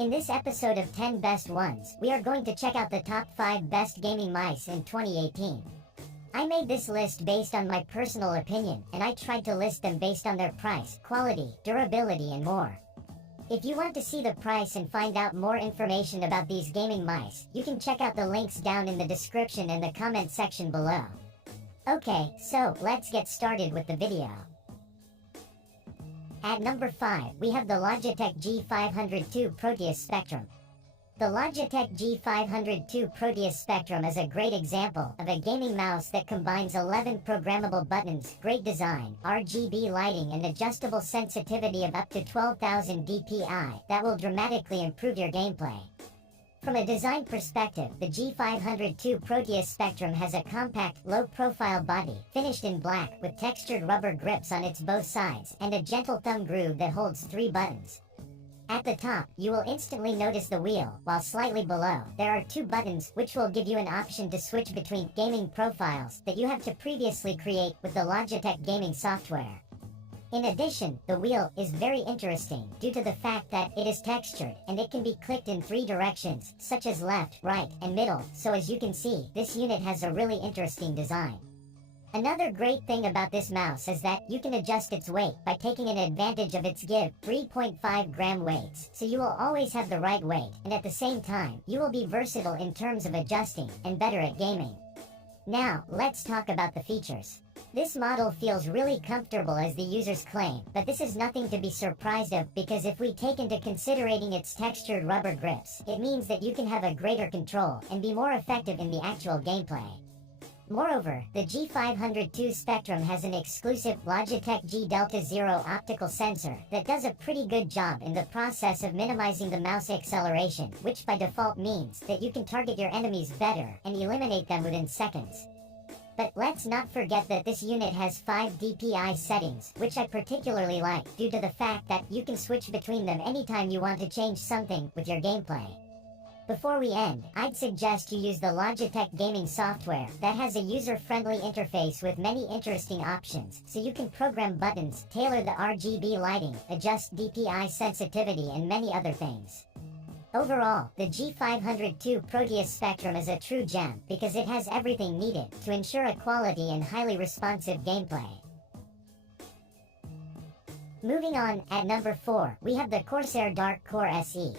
In this episode of 10 Best Ones, we are going to check out the top 5 best gaming mice in 2018. I made this list based on my personal opinion, and I tried to list them based on their price, quality, durability, and more. If you want to see the price and find out more information about these gaming mice, you can check out the links down in the description and the comment section below. Okay, so let's get started with the video. At number 5, we have the Logitech G502 Proteus Spectrum. The Logitech G502 Proteus Spectrum is a great example of a gaming mouse that combines 11 programmable buttons, great design, RGB lighting, and adjustable sensitivity of up to 12,000 dpi that will dramatically improve your gameplay. From a design perspective, the G502 Proteus Spectrum has a compact, low-profile body, finished in black with textured rubber grips on its both sides, and a gentle thumb groove that holds 3 buttons. At the top, you will instantly notice the wheel, while slightly below, there are 2 buttons which will give you an option to switch between gaming profiles that you have to previously create with the Logitech gaming software. In addition, the wheel is very interesting due to the fact that it is textured and it can be clicked in 3 directions, such as left, right, and middle, so as you can see, this unit has a really interesting design. Another great thing about this mouse is that you can adjust its weight by taking an advantage of its give 3.5 gram weights, so you will always have the right weight, and at the same time, you will be versatile in terms of adjusting, and better at gaming. Now, let's talk about the features. This model feels really comfortable as the users claim, but this is nothing to be surprised of because if we take into consideration its textured rubber grips, it means that you can have a greater control and be more effective in the actual gameplay. Moreover, the G502 Spectrum has an exclusive Logitech G Delta Zero optical sensor that does a pretty good job in the process of minimizing the mouse acceleration, which by default means that you can target your enemies better and eliminate them within seconds. But let's not forget that this unit has 5 DPI settings, which I particularly like due to the fact that you can switch between them anytime you want to change something with your gameplay. Before we end, I'd suggest you use the Logitech gaming software that has a user-friendly interface with many interesting options, so you can program buttons, tailor the RGB lighting, adjust DPI sensitivity, and many other things. Overall, the G502 Proteus Spectrum is a true gem because it has everything needed to ensure a quality and highly responsive gameplay. Moving on, at number 4, we have the Corsair Dark Core SE.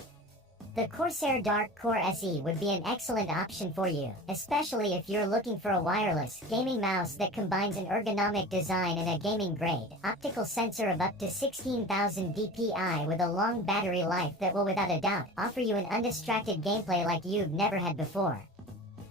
The Corsair Dark Core SE would be an excellent option for you, especially if you're looking for a wireless, gaming mouse that combines an ergonomic design and a gaming-grade, optical sensor of up to 16,000 dpi with a long battery life that will without a doubt offer you an undistracted gameplay like you've never had before.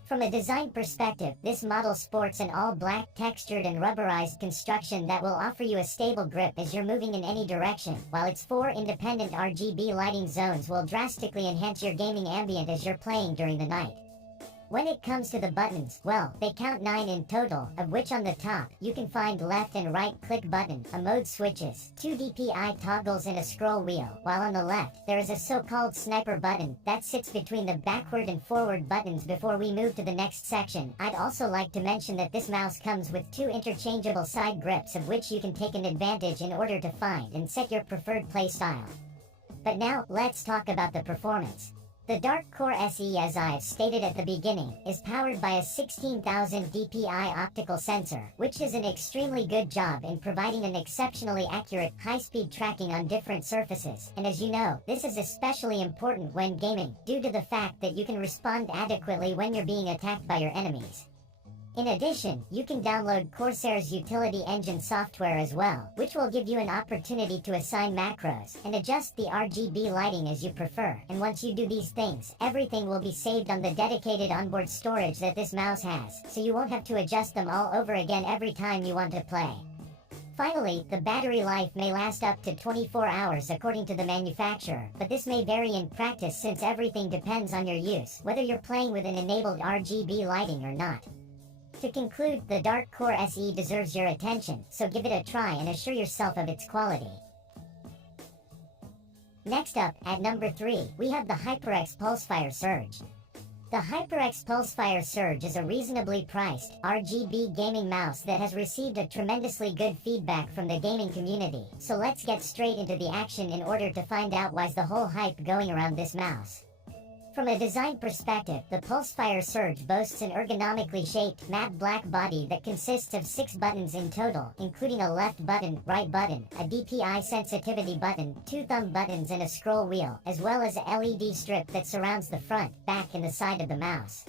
From a design perspective, this model sports an all-black, textured and rubberized construction that will offer you a stable grip as you're moving in any direction, while its 4 independent RGB lighting zones will drastically enhance your gaming ambient as you're playing during the night. When it comes to the buttons, well, they count 9 in total, of which on the top, you can find left and right click button, a mode switches, 2 DPI toggles and a scroll wheel, while on the left, there is a so-called sniper button that sits between the backward and forward buttons. Before we move to the next section, I'd also like to mention that this mouse comes with 2 interchangeable side grips of which you can take an advantage in order to find and set your preferred playstyle. But now, let's talk about the performance. The Dark Core SE, as I've stated at the beginning, is powered by a 16,000 dpi optical sensor, which does an extremely good job in providing an exceptionally accurate, high-speed tracking on different surfaces, and as you know, this is especially important when gaming, due to the fact that you can respond adequately when you're being attacked by your enemies. In addition, you can download Corsair's utility engine software as well, which will give you an opportunity to assign macros and adjust the RGB lighting as you prefer, and once you do these things, everything will be saved on the dedicated onboard storage that this mouse has, so you won't have to adjust them all over again every time you want to play. Finally, the battery life may last up to 24 hours according to the manufacturer, but this may vary in practice since everything depends on your use, whether you're playing with an enabled RGB lighting or not. To conclude, the Dark Core SE deserves your attention, so give it a try and assure yourself of its quality. Next up, at number 3, we have the HyperX Pulsefire Surge. The HyperX Pulsefire Surge is a reasonably priced, RGB gaming mouse that has received a tremendously good feedback from the gaming community, so let's get straight into the action in order to find out why's the whole hype going around this mouse. From a design perspective, the Pulsefire Surge boasts an ergonomically shaped, matte black body that consists of 6 buttons in total, including a left button, right button, a DPI sensitivity button, 2 thumb buttons and a scroll wheel, as well as a LED strip that surrounds the front, back and the side of the mouse.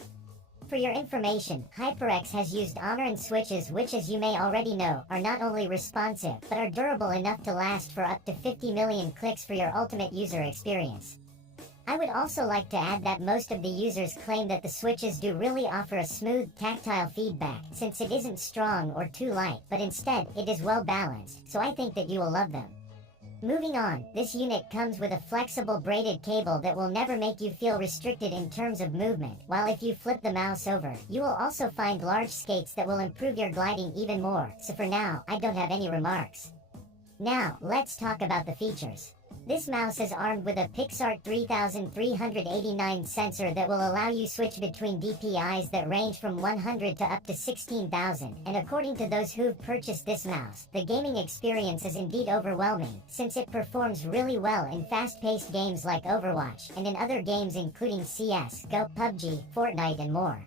For your information, HyperX has used Honor switches which, as you may already know, are not only responsive, but are durable enough to last for up to 50 million clicks for your ultimate user experience. I would also like to add that most of the users claim that the switches do really offer a smooth, tactile feedback, since it isn't strong or too light, but instead, it is well balanced, so I think that you will love them. Moving on, this unit comes with a flexible braided cable that will never make you feel restricted in terms of movement, while if you flip the mouse over, you will also find large skates that will improve your gliding even more, so for now, I don't have any remarks. Now, let's talk about the features. This mouse is armed with a PixArt 3389 sensor that will allow you switch between DPIs that range from 100 to up to 16,000, and according to those who've purchased this mouse, the gaming experience is indeed overwhelming, since it performs really well in fast-paced games like Overwatch, and in other games including CS, GO, PUBG, Fortnite and more.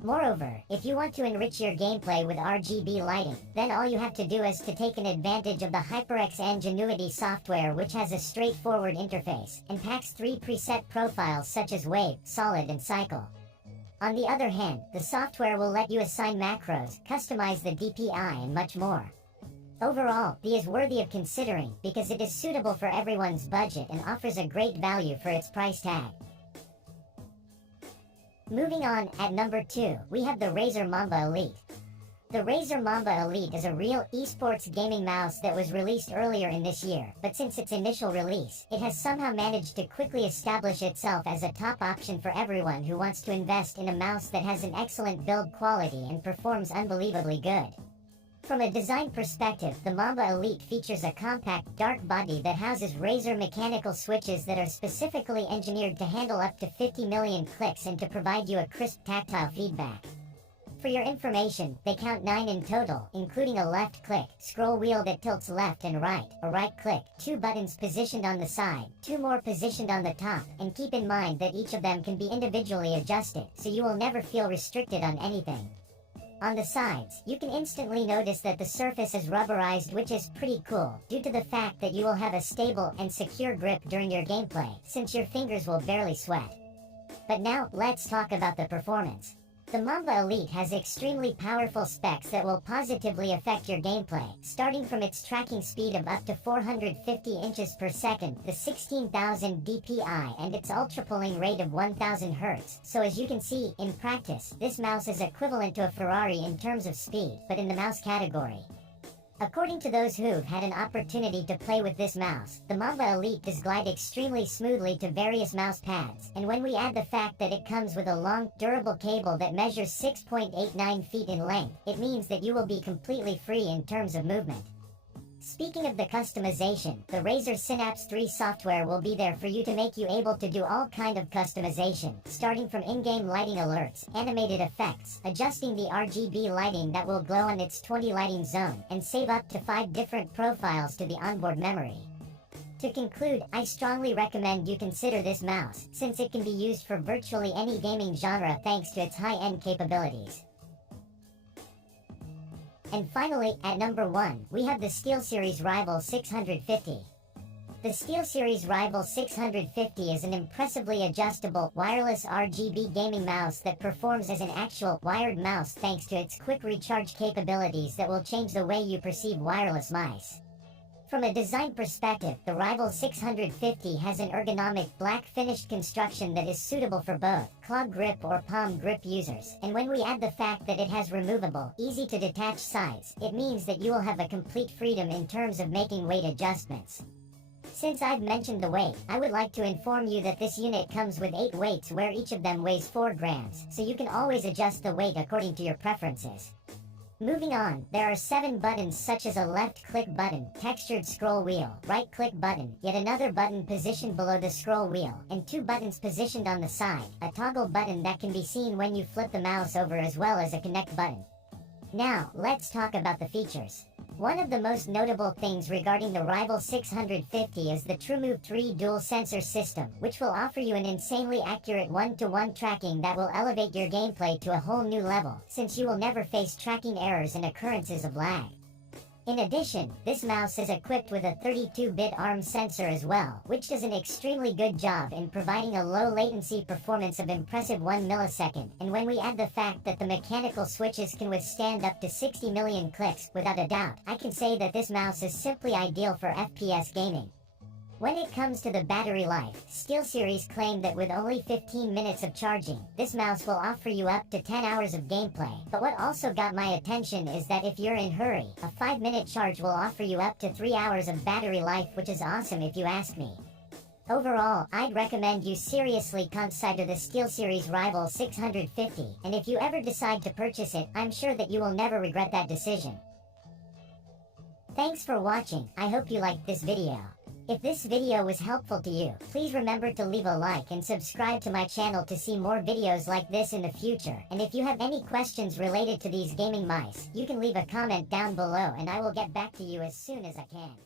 Moreover, if you want to enrich your gameplay with RGB lighting, then all you have to do is to take an advantage of the HyperX Ingenuity software, which has a straightforward interface, and packs 3 preset profiles such as Wave, Solid and Cycle. On the other hand, the software will let you assign macros, customize the DPI and much more. Overall, the is worthy of considering, because it is suitable for everyone's budget and offers a great value for its price tag. Moving on, at number 2, we have the Razer Mamba Elite. The Razer Mamba Elite is a real esports gaming mouse that was released earlier in this year, but since its initial release, it has somehow managed to quickly establish itself as a top option for everyone who wants to invest in a mouse that has an excellent build quality and performs unbelievably good. From a design perspective, the Mamba Elite features a compact, dark body that houses Razer mechanical switches that are specifically engineered to handle up to 50 million clicks and to provide you a crisp tactile feedback. For your information, they count 9 in total, including a left click, scroll wheel that tilts left and right, a right click, 2 buttons positioned on the side, 2 more positioned on the top, and keep in mind that each of them can be individually adjusted, so you will never feel restricted on anything. On the sides, you can instantly notice that the surface is rubberized, which is pretty cool, due to the fact that you will have a stable and secure grip during your gameplay, since your fingers will barely sweat. But now, let's talk about the performance. The Mamba Elite has extremely powerful specs that will positively affect your gameplay, starting from its tracking speed of up to 450 inches per second, the 16,000 DPI and its ultra-pulling rate of 1000 Hz. So as you can see, in practice, this mouse is equivalent to a Ferrari in terms of speed, but in the mouse category. According to those who've had an opportunity to play with this mouse, the Mamba Elite does glide extremely smoothly to various mouse pads, and when we add the fact that it comes with a long, durable cable that measures 6.89 feet in length, it means that you will be completely free in terms of movement. Speaking of the customization, the Razer Synapse 3 software will be there for you to make you able to do all kind of customization, starting from in-game lighting alerts, animated effects, adjusting the RGB lighting that will glow on its 20 lighting zone, and save up to 5 different profiles to the onboard memory. To conclude, I strongly recommend you consider this mouse, since it can be used for virtually any gaming genre thanks to its high-end capabilities. And finally, at number 1, we have the SteelSeries Rival 650. The SteelSeries Rival 650 is an impressively adjustable, wireless RGB gaming mouse that performs as an actual, wired mouse thanks to its quick recharge capabilities that will change the way you perceive wireless mice. From a design perspective, the Rival 650 has an ergonomic, black-finished construction that is suitable for both claw grip or palm grip users, and when we add the fact that it has removable, easy-to-detach sides, it means that you will have a complete freedom in terms of making weight adjustments. Since I've mentioned the weight, I would like to inform you that this unit comes with 8 weights where each of them weighs 4 grams, so you can always adjust the weight according to your preferences. Moving on, there are 7 buttons such as a left-click button, textured scroll wheel, right-click button, yet another button positioned below the scroll wheel, and 2 buttons positioned on the side, a toggle button that can be seen when you flip the mouse over as well as a connect button. Now, let's talk about the features. One of the most notable things regarding the Rival 650 is the TrueMove 3 dual sensor system, which will offer you an insanely accurate one-to-one tracking that will elevate your gameplay to a whole new level, since you will never face tracking errors and occurrences of lag. In addition, this mouse is equipped with a 32-bit ARM sensor as well, which does an extremely good job in providing a low latency performance of impressive 1 millisecond, and when we add the fact that the mechanical switches can withstand up to 60 million clicks, without a doubt, I can say that this mouse is simply ideal for FPS gaming. When it comes to the battery life, SteelSeries claimed that with only 15 minutes of charging, this mouse will offer you up to 10 hours of gameplay. But what also got my attention is that if you're in a hurry, a 5-minute charge will offer you up to 3 hours of battery life, which is awesome if you ask me. Overall, I'd recommend you seriously consider the SteelSeries Rival 650, and if you ever decide to purchase it, I'm sure that you will never regret that decision. Thanks for watching. I hope you liked this video. If this video was helpful to you, please remember to leave a like and subscribe to my channel to see more videos like this in the future. And if you have any questions related to these gaming mice, you can leave a comment down below and I will get back to you as soon as I can.